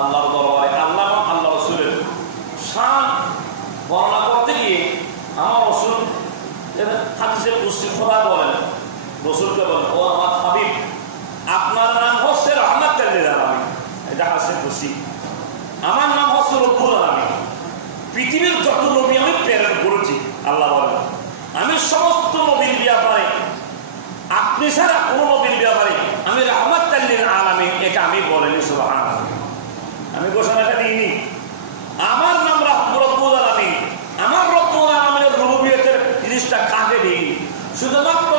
আল্লাহর দরবারে আল্লাহ আল্লাহ রসুলের শান বর্ণনা করতে গিয়ে আমার রসুল হাদিসে কুদসি খোদা বলেন, রসুলকে বলেন, ও আমার হাবিব, আপনার নাম হচ্ছে রহমাতুল লিল আলামিন। এটা হাদিসে কুদসি। আমার নাম হচ্ছে রব্বুল আলামিন। পৃথিবীর যত নবী আমি প্রেরণ করেছি, আল্লাহ বলেন, আমি সমস্ত নবীর ব্যাপারে, আপনি ছাড়া কোন নবীর ব্যাপারে আমি রহমাতুল লিল আলামিন এটা আমি বলিনি। সুবহানাল্লাহ, আমি ঘোষণাটা দিইনি। আমার নাম রব্বুল আলামিন, আমার রব্বুল আলামিনের রুবুবিয়তের জিনিসটা কাকে দিইনি, শুধুমাত্র